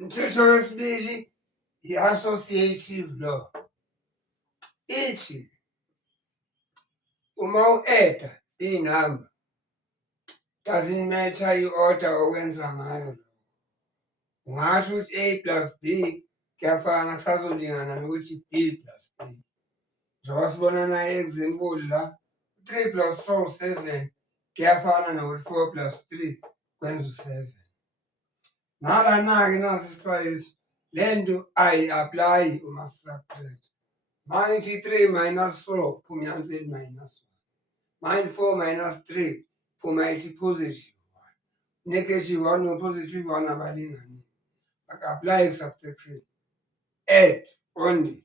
Umthetho wesibili i-associative law. Ithi uma u-add-a iy'namba, doesn't matter i-order okwenza ngayo. Ungasho ukuthi A plus B kuyafana, kusazolingana nokuthi B plus A. Njengoba sibona naye example la, 3 plus 4 7 kuyafana nokuthi 4 plus 3 kwenza u-7. Nalana-ke nasi isixwayiso, le nto ayi-aplayi uma si-subtract. Manje 3 minus 4 phuma i-answer minus 1. Manje 4 minus 3 phuma ithi positive 1. Negative 1 no-positive 1 abalingani. Ak-apply subtraction. Add only.